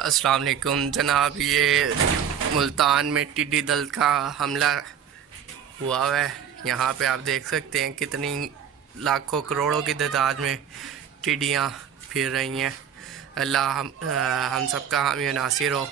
अस्सलाम वालेकुम जनाब। ये मुल्तान में टिड्डी दल का हमला हुआ है। यहाँ पे आप देख सकते हैं कितनी लाखों करोड़ों की तादाद में टिड्डियाँ फिर रही हैं। अल्लाह हम सबका हामी नासिर हो।